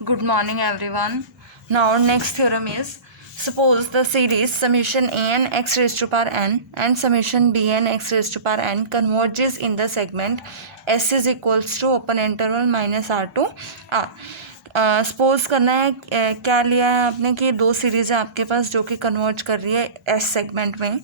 Good morning everyone. Now next theorem is, suppose the series summation an x raised to power n and summation bn x raised to power n converges in the segment s is equals to open interval minus r to r. Suppose करना है क्या लिया है आपने कि दो series है आपके पास जो कि कन्वर्ज कर रही है एस सेगमेंट में,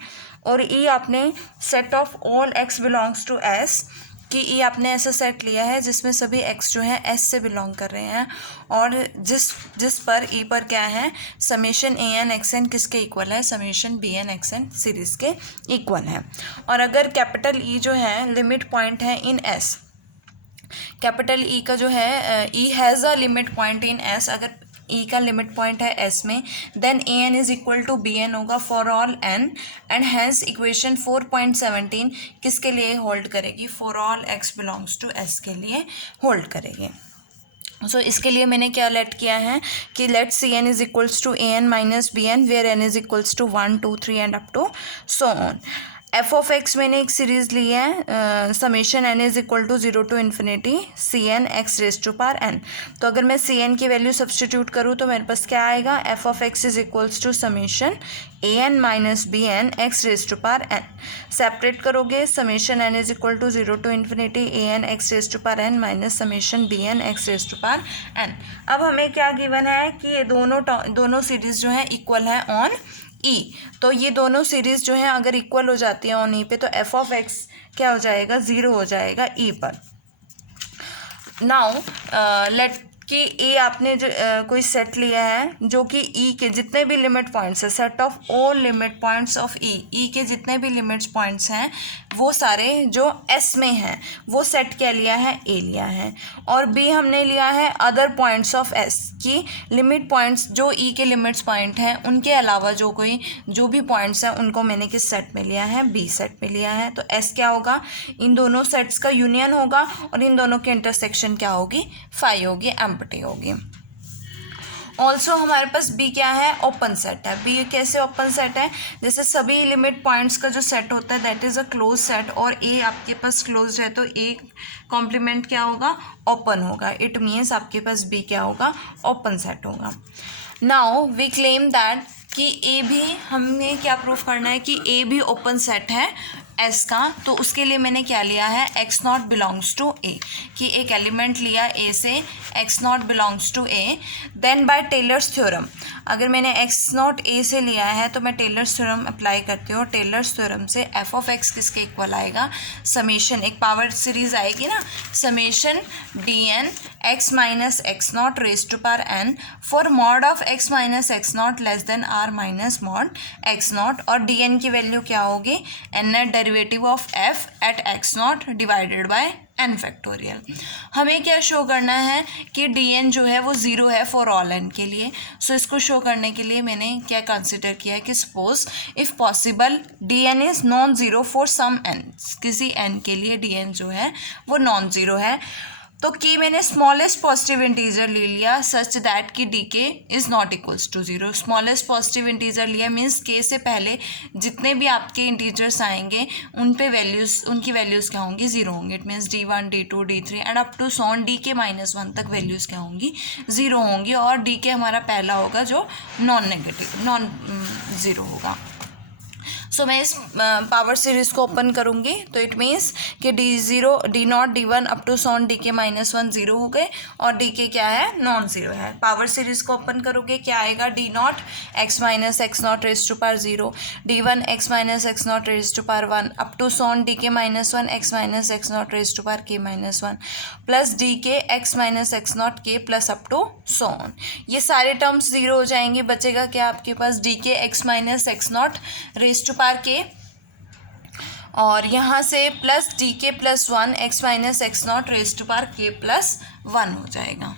और ई आपने set of all x belongs to S कि ई आपने ऐसा सेट लिया है जिसमें सभी एक्स जो है एस से बिलोंग कर रहे हैं, और जिस पर ई पर क्या है summation a n x n किसके इक्वल है, summation b n x n series के इक्वल है। और अगर कैपिटल ई जो है लिमिट पॉइंट है इन एस, कैपिटल ई का जो है E has a limit point in S, अगर ई का लिमिट पॉइंट है एस में, then a n is equal to b n होगा for all n, and hence equation 4.17 किसके लिए होल्ड करेगी, for all x belongs to S के लिए होल्ड करेगी। सो इसके लिए मैंने क्या लेट किया है कि let c n is equals to a n minus b n where n is equals to 1 2 3 and up to so on. F of x मैंने एक सीरीज ली है summation n is equal to 0 to infinity c n x raise to power n. तो अगर मैं c n की value substitute करूँ तो मेरे पास क्या आएगा, f of x is equals to summation a n minus b n x raise to power n. Separate करोगे summation n is equal to 0 to infinity a n x raise to power n minus summation b n x raise to power n. अब हमें क्या given है कि ये दोनों series जो है इक्वल है ऑन ई, तो ये दोनों सीरीज जो है अगर इक्वल हो जाती है ऑन ई पे तो एफ ऑफ एक्स क्या हो जाएगा, 0 हो जाएगा ई पर। नाउ लेट कि ए आपने जो कोई सेट लिया है जो कि ई के जितने भी लिमिट पॉइंट्स है, set of all limit points of E के जितने भी लिमिट्स पॉइंट्स हैं वो सारे जो एस में हैं वो सेट क्या लिया है, ए लिया है, और बी हमने लिया है अदर पॉइंट्स ऑफ एस की लिमिट पॉइंट्स जो ई के लिमिट्स पॉइंट हैं उनके अलावा जो भी पॉइंट्स हैं उनको मैंने किस सेट में लिया है, बी सेट में लिया है। तो एस क्या होगा, इन दोनों सेट्स का यूनियन होगा और इन दोनों के इंटरसेक्शन क्या होगी, फाई होगी, एम्प्टी होगी। ऑल्सो हमारे पास बी क्या है, ओपन सेट है। बी कैसे ओपन सेट है, जैसे सभी लिमिट पॉइंट्स का जो सेट होता है that is a close set, और ए आपके पास क्लोज है तो ए कॉम्प्लीमेंट क्या होगा, ओपन होगा। इट मीन्स आपके पास बी क्या होगा, ओपन सेट होगा। नाउ वी क्लेम दैट कि ए भी हमें क्या प्रूफ करना है कि ए भी ओपन सेट है एस का, तो उसके लिए मैंने क्या लिया है, x not belongs to A, कि एक एलिमेंट लिया ए से x not belongs to A. Then by Taylor's theorem, अगर मैंने एक्स नॉट ए से लिया है तो मैं टेलर्स थ्योरम अप्लाई करती हूँ। टेलर्स थ्योरम से एफ ऑफ एक्स किसके इक्वल आएगा, समेशन एक पावर सीरीज आएगी ना, summation d n x minus x not raise to power n for mod of x minus x not less than r minus mod x not, और d n की value क्या होगी, nth derivative of f at x not divided by n factorial. हमें क्या show करना है कि d N जो है वो 0 है फॉर ऑल एन के लिए। सो इसको शो करने के लिए मैंने क्या कंसिडर किया है कि suppose if possible d n is non zero for some n, किसी एन के लिए डी एन जो है वो नॉन ज़ीरो है, तो कि मैंने स्मॉलेस्ट पॉजिटिव इंटीजर ले लिया सच दैट कि d k is not equals to 0। Smallest positive integer लिया मीन्स के से पहले जितने भी आपके इंटीजर्स आएंगे उन पे उनकी वैल्यूज़ क्या होंगी, 0 होंगी। It means D1 D2 D3 and up to so on d k -1 तक वैल्यूज़ क्या होंगी, 0 होंगी, और डी के हमारा पहला होगा जो नॉन ज़ीरो होगा। सो मैं इस पावर सीरीज़ को ओपन करूँगी तो इट मीन्स कि D0 D0 D1 up to so on d k -1 0 हो गए और डी के क्या है, नॉन ज़ीरो है। पावर सीरीज़ को ओपन करोगे क्या आएगा, D0 x minus x not raise to power 0, D1 x minus x not raise to power 1 up to so on d k -1 x minus x not raise to power k -1 plus d k x minus x not k plus up to so on. ये सारे terms 0 हो जाएंगे, बचेगा क्या आपके पास, d k x minus x not raise to power k, और यहाँ से plus d k plus 1 x minus x not raise to power k plus 1 हो जाएगा।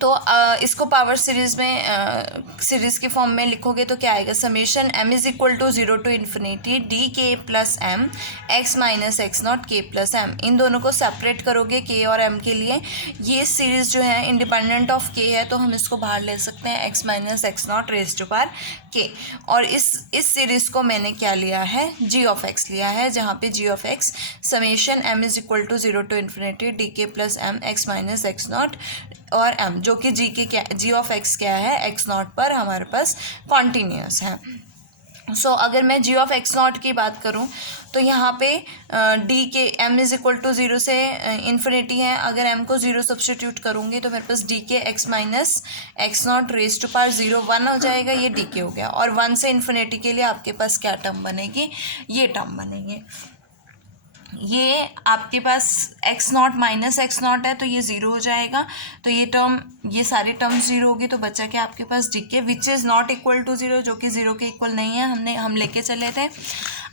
तो इसको पावर सीरीज़ में सीरीज़ के फॉर्म में लिखोगे तो क्या आएगा, summation m is equal to 0 to infinity d k plus m x minus x not k plus m. इन दोनों को सेपरेट करोगे k और m के लिए, ये सीरीज़ जो है इंडिपेंडेंट ऑफ k है तो हम इसको बाहर ले सकते हैं x minus x not raise to power k, और इस सीरीज़ को मैंने क्या लिया है, जी ऑफ एक्स लिया है, जहाँ पे g of x summation m is equal to 0 to infinity d k plus m x minus x not और m, जो कि जी ऑफ एक्स क्या है, एक्स नॉट पर हमारे पास कॉन्टीन्यूस है। सो अगर मैं जी ऑफ एक्स नॉट की बात करूं तो यहाँ पे डी के m इज इक्वल टू 0 से इन्फिनिटी है, अगर m को 0 सब्सटीट्यूट करूँगी तो मेरे पास d k x minus x not raise to power 0 1 हो जाएगा, ये डी के हो गया। और 1 से इन्फिनिटी के लिए आपके पास क्या टर्म बनेगी, ये टर्म बनेगी। ये आपके पास x not minus x not है तो ये ज़ीरो हो जाएगा, तो ये टर्म, ये सारे टर्म ज़ीरो होगी, तो बचा क्या आपके पास d k which is not equal to 0, जो कि 0 के इक्वल नहीं है, हम लेके चले थे।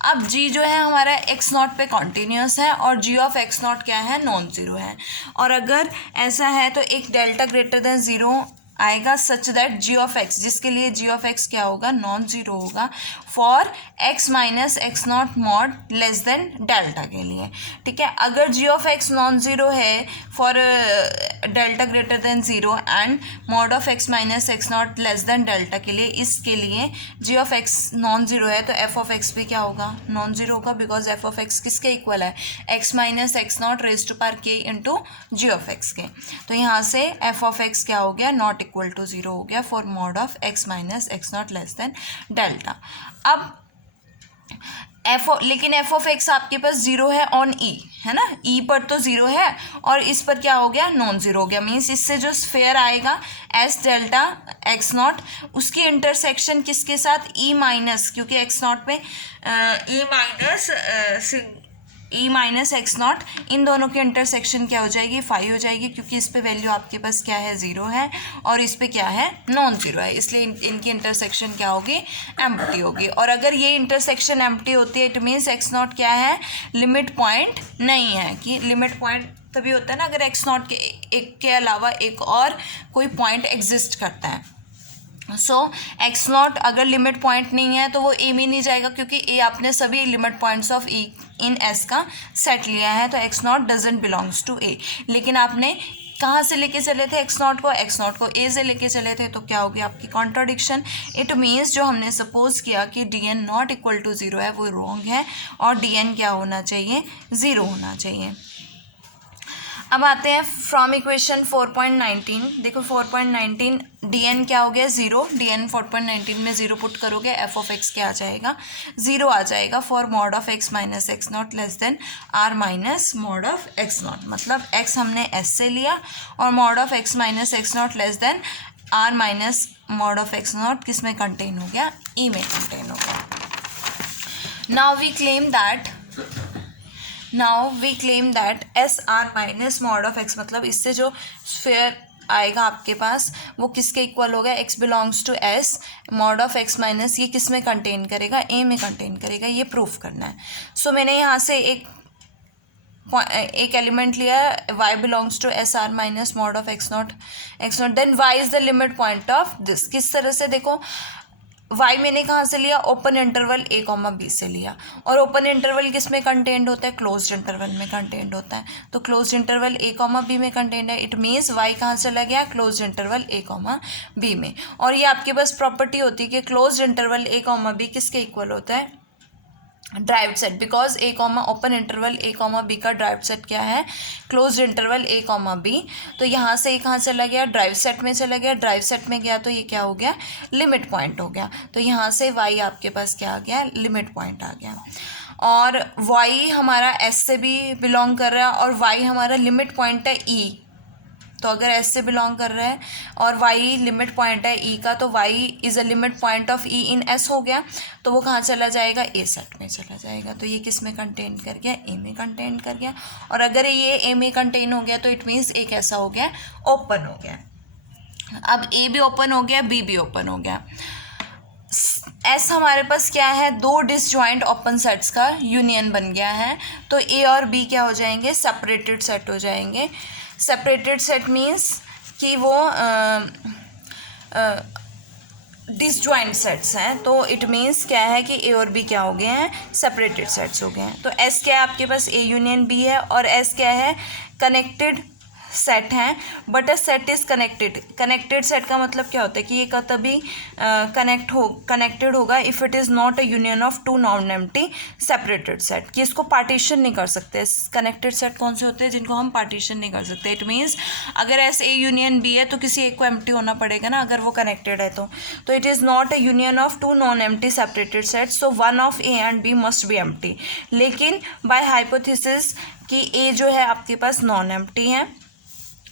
अब जी जो है हमारा एक्स नॉट पे कॉन्टीन्यूस है और जी ऑफ एक्स नॉट क्या है, नॉन ज़ीरो है। और अगर ऐसा है तो एक डेल्टा ग्रेटर देन ज़ीरो आएगा such that g of x, जिसके लिए जी ऑफ एक्स क्या होगा, नॉन ज़ीरो होगा for x minus x naught mod less than delta के लिए। ठीक है, अगर g of x non zero है for delta greater than zero and mod of x minus x not less than delta के लिए, इसके लिए g of x non zero है तो एफ ऑफ एक्स भी क्या होगा, नॉन ज़ीरो होगा, बिकॉज एफ ऑफ एक्स किसके इक्वल है, x minus x not raise to power k into g of x के। तो यहाँ से एफ ऑफ एक्स क्या हो गया, नॉट इक्वल टू 0 हो गया for mod of x minus x not less than delta. अब लेकिन एफ ऑफ एक्स आपके पास 0 है ऑन ई, है ना, ई पर तो 0 है और इस पर क्या हो गया, नॉन ज़ीरो हो गया। मीन्स इससे जो स्फेयर आएगा एस डेल्टा एक्स नॉट, उसकी इंटरसेक्शन किसके साथ, ई माइनस, क्योंकि एक्स नॉट में ई माइनस एक्स नॉट, इन दोनों की इंटरसेक्शन क्या हो जाएगी, 5 हो जाएगी, क्योंकि इस पे वैल्यू आपके पास क्या है, 0 है और इस पे क्या है, नॉन ज़ीरो है, इसलिए इनकी इंटरसेक्शन क्या होगी, एम्प्टी होगी। और अगर ये इंटरसेक्शन एम्प्टी होती है इट मीन्स एक्स नॉट क्या है, लिमिट पॉइंट नहीं है, कि लिमिट पॉइंट तभी होता है ना अगर एक्स नॉट के अलावा एक और कोई पॉइंट एग्जिस्ट करता है। सो एक्स नॉट अगर लिमिट पॉइंट नहीं है तो वो ए में नहीं जाएगा, क्योंकि ए आपने सभी limit points of E in S का सेट लिया है, तो x not doesn't belongs to A. लेकिन आपने कहाँ से लेके चले थे एक्स नॉट को ए से लेके चले थे, तो क्या होगी आपकी कॉन्ट्राडिक्शन। इट मीन्स जो हमने सपोज किया कि d n not equal to 0 है वो रॉन्ग है और डी एन क्या होना चाहिए, 0 होना चाहिए। अब आते हैं फ्रॉम इक्वेशन 4.19, देखो 4.19 डी एन क्या हो गया, 0, डी एन 4.19 में 0 पुट करोगे एफ ऑफ एक्स क्या आ जाएगा, 0 आ जाएगा for mod of x minus x not less than r minus mod of x naught. मतलब एक्स हमने एस से लिया और mod of x minus x not less than r minus mod of x naught किस में contain हो गया, ई में कंटेन हो गया। Now we claim that S r minus mod of x, मतलब इससे जो स्फेयर आएगा आपके पास वो किसके इक्वल होगा, x belongs to S, mod of x minus ये किस में कंटेन करेगा, ए में कंटेन करेगा, ये प्रूफ करना है। सो मैंने यहाँ से एक एलिमेंट लिया है, y belongs to S r minus mod of x naught, then y is the limit point of this. किस तरह से, देखो y मैंने कहाँ से लिया, open interval a comma b से लिया, और ओपन इंटरवल किस में कंटेंड होता है, क्लोज्ड इंटरवल में कंटेंड होता है, तो closed interval a comma b में कंटेंड है, इट मीन्स y कहाँ चला गया, closed interval a comma b में। और ये आपके पास प्रॉपर्टी होती है कि closed interval a comma b किसके इक्वल होता है, derived set, because a comma open interval a comma b का ड्राइव्ड सेट क्या है, closed interval a comma b. तो यहाँ से कहाँ चला गया, ड्राइव सेट में चला गया, ड्राइव सेट में गया तो ये क्या हो गया, लिमिट पॉइंट हो गया। तो यहाँ से वाई आपके पास क्या आ गया, लिमिट पॉइंट आ गया। और वाई हमारा एस से भी बिलोंग कर रहा है और वाई हमारा लिमिट पॉइंट है ई, तो अगर एस से बिलोंग कर रहा है और वाई लिमिट पॉइंट है ई का, तो y is a limit point of E in S हो गया, तो वो कहाँ चला जाएगा, ए सेट में चला जाएगा। तो ये किस में कंटेन कर गया, ए में कंटेन कर गया। और अगर ये ए में कंटेन हो गया तो इट मीन्स ए कैसा हो गया, ओपन हो गया। अब ए भी ओपन हो गया, बी भी ओपन हो गया। एस हमारे पास क्या है, दो डिसजॉइंट ओपन सेट्स का यूनियन बन गया है, तो ए और बी क्या हो जाएंगे, सेपरेटेड सेट हो जाएंगे। सेपरेटेड सेट मीन्स कि वो डिसजॉइंट सेट्स हैं, तो इट मीन्स क्या है कि ए और बी क्या हो गए हैं, सेपरेटेड सेट्स हो गए हैं। तो एस क्या है आपके पास, ए यूनियन बी है, और एस क्या है, कनेक्टेड सेट हैं but a set is connected. Connected set का मतलब क्या होता है कि ये तभी कनेक्टेड होगा if it is not a union of two non empty separated set, कि इसको पार्टीशन नहीं कर सकते। कनेक्टेड सेट कौन से होते हैं जिनको हम पार्टीशन नहीं कर सकते। इट मीन्स अगर एस ए यूनियन बी है तो किसी एक को एम्प्टी होना पड़ेगा ना, अगर वो कनेक्टेड है तो it is not a union of two non empty separated set, so one of A and B must be empty. लेकिन बाय हाइपोथेसिस कि ए जो है आपके पास नॉन एम्प्टी है,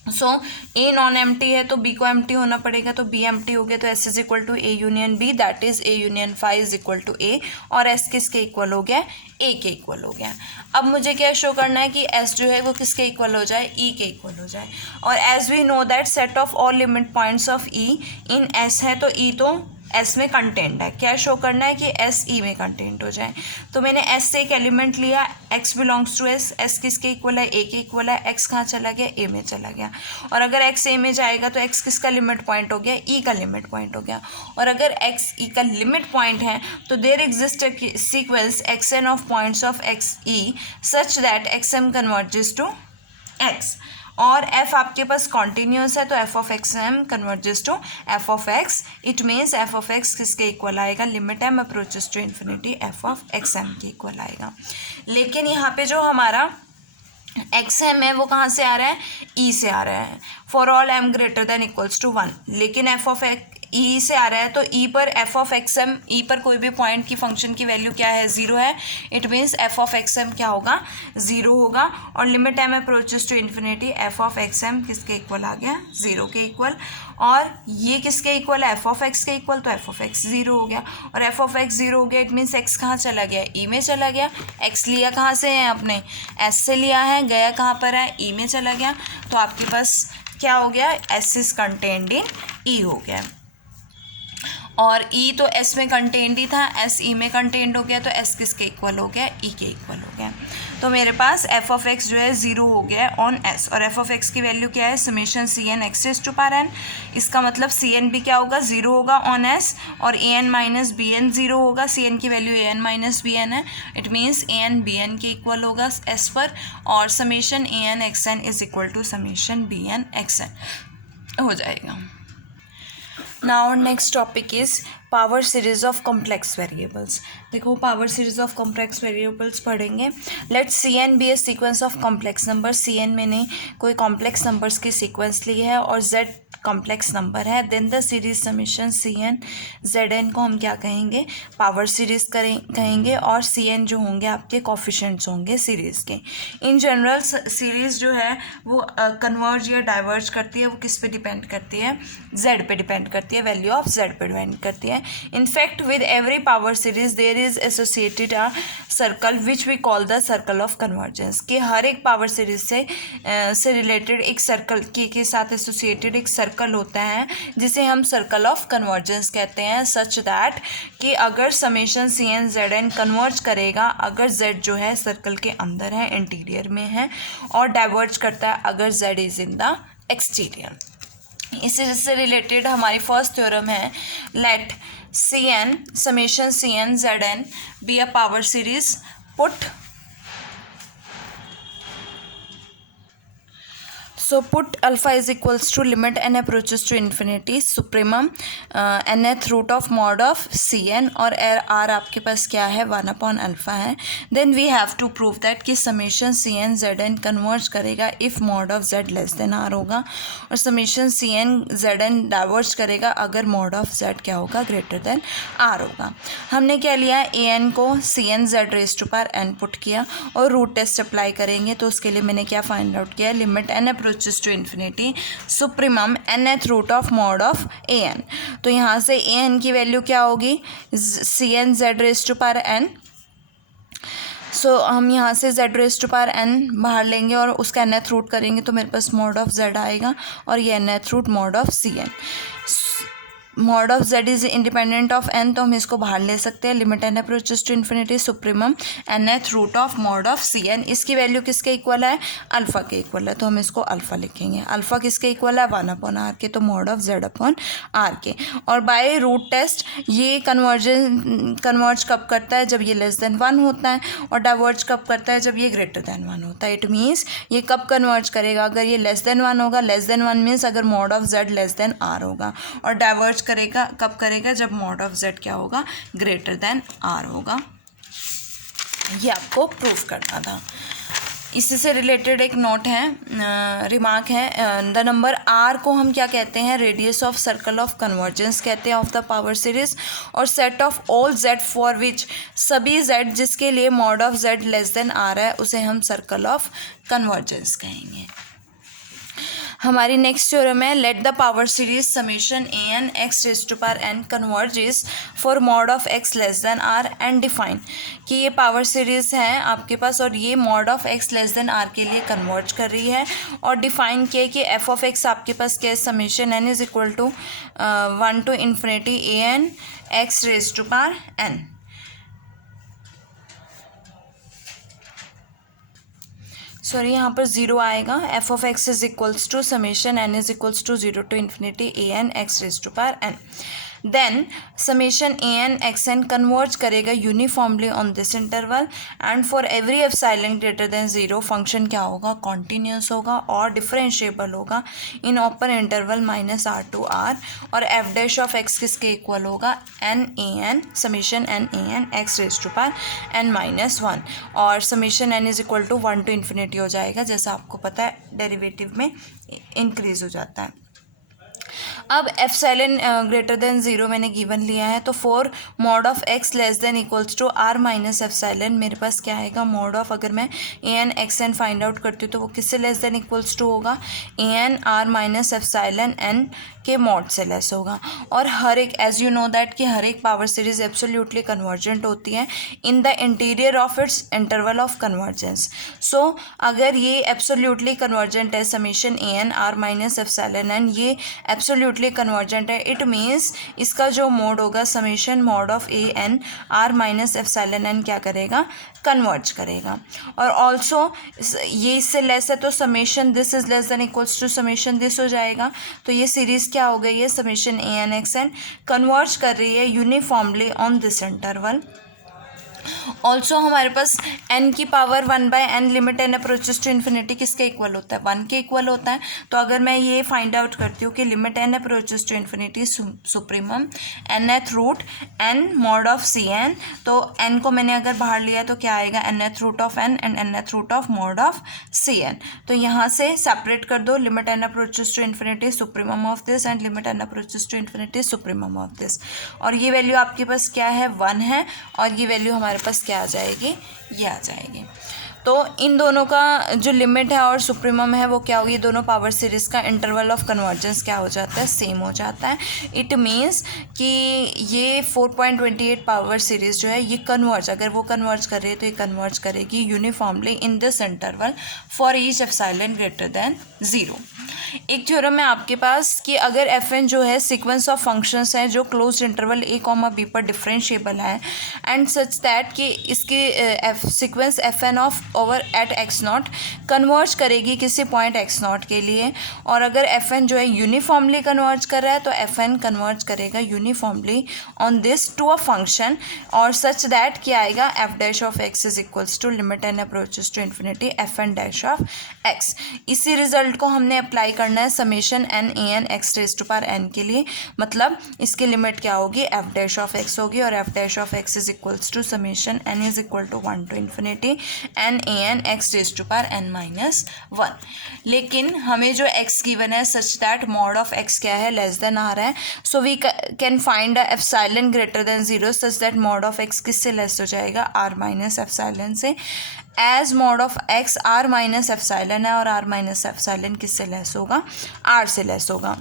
सो ए नॉन एम्प्टी है तो बी को एम्प्टी होना पड़ेगा, तो बी एम्प्टी हो गया तो S is equal to A union B, that is A union phi is equal to A, और एस किसके इक्वल हो गया, ए के इक्वल हो गया। अब मुझे क्या शो करना है कि एस जो है वो किसके इक्वल हो जाए, ई के इक्वल हो जाए। और as we know that set of all limit points of E in S है, तो ई तो एस में कंटेंट है, क्या शो करना है कि एस ई में कंटेंट हो जाए। तो मैंने एस से एक एलिमेंट लिया, x belongs to S, S किसके इक्वल है, ए के इक्वल है, एक्स कहाँ चला गया, ए में चला गया। और अगर एक्स ए में जाएगा तो एक्स किसका लिमिट पॉइंट हो गया, ई का लिमिट पॉइंट हो गया। और अगर एक्स ई का लिमिट पॉइंट है तो there exist sequence x n of points of x E such that x m converges to x, और f आपके पास कॉन्टीन्यूस है तो f of x m converges to f of x, it means f of x किसके equal आएगा, limit m approaches to infinity f of x m के equal आएगा। लेकिन यहाँ पे जो हमारा एक्स एम है वो कहाँ से आ रहा है, ई से आ रहा है, for all m greater than equals to 1। लेकिन एफ ऑफ ई से आ रहा है तो ई पर एफ ऑफ एक्स एम, ई पर कोई भी पॉइंट की फंक्शन की वैल्यू क्या है, 0 है, it means f of x m क्या होगा, 0 होगा। और limit m approaches to infinity f of x m किसके इक्वल आ गया, 0 के इक्वल। और ये किसके इक्वल है, एफ ऑफ एक्स के इक्वल, तो एफ ऑफ एक्स 0 हो गया। और एफ ऑफ एक्स 0 हो गया, इट मीन्स एक्स कहाँ चला गया, ई में चला गया। एक्स लिया कहाँ से है, आपने एस से लिया है, गया कहाँ पर है, ई में चला गया। तो आपके पास क्या हो गया, एस इज कंटेन्ड इन ई हो गया। और ई तो एस में कंटेन्ड ही था, एस ई में कंटेन्ड हो गया, तो एस किसके इक्वल हो गया, ई के इक्वल हो गया। तो मेरे पास एफ ऑफ एक्स जो है 0 हो गया है ऑन एस, और एफ ऑफ एक्स की वैल्यू क्या है, summation c n x raise to power n. इसका मतलब सी एन भी क्या होगा, 0 होगा ऑन एस, और a n minus b n 0 होगा। सी एन की value a n minus b n है, it means a n b n के इक्वल होगा एस पर, और summation a n x n is equal to summation b n x n हो जाएगा। Now next topic is power series of complex variables. देखो power series of complex variables पढ़ेंगे। Let c n be a sequence of complex number, c n मैंने कोई complex numbers की sequence ली है और जेड कॉम्प्लेक्स नंबर है, then the series summation c n z n को हम क्या कहेंगे, पावर सीरीज कहेंगे, और सी एन जो होंगे आपके कोफिशिएंट्स होंगे सीरीज़ के। इन जनरल सीरीज़ जो है वो कन्वर्ज या डाइवर्ज करती है, वो किस पे डिपेंड करती है, जेड पे डिपेंड करती है, वैल्यू ऑफ जेड पे डिपेंड करती है। In fact with every power series there is associated a circle which we call the circle of convergence, कि हर एक पावर सीरीज से रिलेटेड एक सर्कल के साथ एसोसिएटेड एक सर्कल होता है जिसे हम सर्कल ऑफ कन्वर्जेंस कहते हैं। सच दैट कि अगर summation c n z n converge करेगा अगर जेड जो है सर्कल के अंदर है, इंटीरियर में है, और डाइवर्ज करता है अगर z is in the exterior. इसी से रिलेटेड हमारी फर्स्ट थ्योरम है, let c n summation c n z n be a power series, put so put alpha is equals to limit n approaches to infinity supremum nth root of mod of cn, और r आपके पास क्या है, 1 alpha है। Then we have to prove that कि summation c n z n converge करेगा if mod of z less than r होगा, और summation c n z n diverge करेगा अगर मॉड ऑफ जेड क्या होगा, ग्रेटर देन आर होगा। हमने क्या लिया, ए एन को c n z raise to power n put किया और रूट टेस्ट अप्लाई करेंगे, तो उसके लिए मैंने क्या फाइंड आउट किया, limit n approaches to infinity supremum nth root of mod of a n. तो यहाँ से ए एन की वैल्यू क्या होगी, c n z raise to power n. So हम यहाँ से z raise to power n बाहर लेंगे और उसका nth रूट करेंगे तो मेरे पास मॉड ऑफ जेड आएगा, और ये nth root mod of c n mod of z is independent of n, तो हम इसको बाहर ले सकते हैं. Limit n approaches to infinity supremum nth root of mod of c n. इसकी वैल्यू किसके इक्वल है? अल्फा के इक्वल है, तो हम इसको अल्फा लिखेंगे. अल्फा किसके इक्वल है? 1/r के, तो मॉड ऑफ z/r के. और बाय रूट टेस्ट ये कन्वर्ज कब करता है? जब ये लेस देन 1 होता है. और डाइवर्ज कब करता है? जब ये ग्रेटर देन 1 होता है. इट मीन्स ये कब कन्वर्ज करेगा? अगर ये लेस देन 1 होगा. लेस देन 1 मीन्स अगर mod of z less than r होगा. और डाइवर्ज करेगा कब करेगा? जब मॉड ऑफ z क्या होगा? ग्रेटर देन r होगा. ये आपको प्रूफ करना था. इसी से रिलेटेड एक नोट है, रिमार्क है. द नंबर r को हम क्या कहते हैं? Radius of circle of convergence कहते हैं ऑफ द पावर सीरीज. और set of all z for which, सभी z जिसके लिए mod of z less than r है, उसे हम सर्कल ऑफ कन्वर्जेंस कहेंगे. हमारी नेक्स्ट थ्योरम है, let the power series summation a n x raise to power n converges for mod of x less than r and define. कि ये power series है आपके पास और ये mod of x less than r के लिए कन्वर्ज कर रही है. और डिफाइन किया कि एफ ऑफ एक्स आपके पास क्या है? Summation n is equal to 1 to infinity a n x raise to power n. Sorry, यहाँ पर 0 आएगा. F of x is equals to summation n is equals to 0 to infinity a n x raise to power n. Then summation a n x n converge करेगा uniformly on this interval. And for every epsilon greater than 0 function क्या होगा? Continuous होगा और differentiable होगा in open interval -r to r. और f dash of x किसके equal होगा? N a n summation n a n x raise to power n -1. और summation n is equal to 1 to infinity हो जाएगा, जैसा आपको पता है डेरिवेटिव में इंक्रीज हो जाता है. अब एप्सिलॉन ग्रेटर देन 0 मैंने गिवन लिया है, तो for mod of x less than equals to r minus epsilon मेरे पास क्या आएगा? मॉड ऑफ, अगर मैं a n x n find out करती हूँ तो वो किससे लेस देन इक्वल्स टू होगा? A n r minus epsilon n के मॉड से लेस होगा. और हर एक, एज यू नो दैट, कि हर एक पावर सीरीज एब्सोल्युटली कन्वर्जेंट होती है in the interior of its interval of convergence. So अगर ये एब्सोल्युटली कन्वर्जेंट है, summation a n r minus epsilon n ये एब्सोल्युटली कन्वर्जेंट है, इट मीन्स इसका जो मोड होगा summation mod of a n r minus epsilon n क्या करेगा? कन्वर्ज करेगा. और ऑल्सो ये इससे लेस है तो summation this is less than equals to summation this हो जाएगा. तो ये सीरीज क्या हो गई है? Summation a n x n converge कर रही है uniformly on this interval. Also हमारे पास n की power 1/n limit n approaches to infinity किसके इक्वल होता है? 1 के इक्वल होता है. तो अगर मैं ये फाइंड आउट करती हूँ कि limit n approaches to infinity supremum nth root n mod of c n, तो n को मैंने अगर बाहर लिया तो क्या आएगा? nth root of n and nth root of mod of c n. तो यहाँ से सेपरेट कर दो, limit n approaches to infinity supremum of this and limit n approaches to infinity supremum of this. और ये वैल्यू आपके पास क्या है? 1 है. और ये वैल्यू हमारे पास क्या आ जाएगी? ये आ जाएगी. तो इन दोनों का जो लिमिट है और सुप्रीमम है वो क्या होगी? दोनों पावर सीरीज का इंटरवल ऑफ कन्वर्जेंस क्या हो जाता है? सेम हो जाता है. इट मीन्स कि ये 4.28 पावर सीरीज जो है ये कन्वर्ज, अगर वो कन्वर्ज कर रही है तो ये कन्वर्ज करेगी uniformly in this interval for each epsilon greater than 0. एक थ्योरम है आपके पास कि अगर एफ एन जो है सीक्वेंस ऑफ फंक्शंस हैं जो क्लोज इंटरवल a, b पर डिफरेंशिएबल है एंड सच दैट कि इसकी sequence f n of over at x naught converge करेगी किसी पॉइंट एक्स नॉट के लिए. और अगर एफ एन जो है यूनिफॉर्मली कन्वर्ज कर रहा है तो एफ एन कन्वर्ज करेगा uniformly on this to a function. और सच दैट क्या आएगा? F dash of x is equals to limit n approaches to infinity f n dash of x. इसी रिजल्ट को हमने अप्लाई करना है summation n a n x raise to power n के लिए. मतलब इसकी लिमिट क्या होगी? एफ डैश ऑफ एक्स होगी. और f dash of x is equals to summation n is equal to 1 to infinity n a n x raise to power n -1. लेकिन हमें जो एक्स गिवन है such that mod of x क्या है? Less than r है. So we can find a epsilon greater than 0 such that mod of x किससे less हो जाएगा? आर माइनस एप्सिलॉन से. As mod of x r minus epsilon है और r minus epsilon किससे लेस होगा? R से लेस होगा.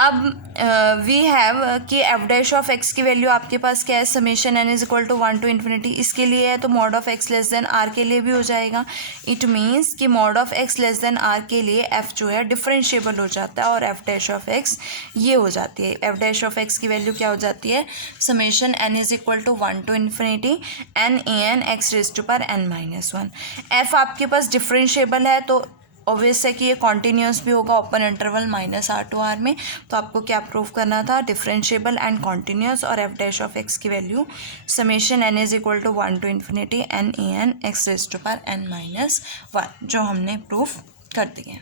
अब वी हैव कि एफ डैश ऑफ एक्स की वैल्यू आपके पास क्या है, summation n is equal to 1 to infinity, इसके लिए है तो mod of x less than r के लिए भी हो जाएगा। इट मीन्स कि mod of x less than r के लिए एफ जो है डिफरेंशिएबल हो जाता है और एफ डैश ऑफ एक्स ये हो जाती है। एफ डैश ऑफ एक्स की वैल्यू क्या हो जाती है, summation n is equal to 1 to infinity n a n x raise to power n minus 1। F आपके पास डिफरेंशिएबल है तो ऑब्वियस है कि ये कॉन्टीन्यूस भी होगा open interval minus R to R में। तो आपको क्या प्रूव करना था, डिफरेंशिएबल एंड कॉन्टीन्यूस, और एफ डैश ऑफ एक्स की value summation n is equal to 1 to infinity n a n x raise to power n minus 1, जो हमने प्रूफ कर दिए।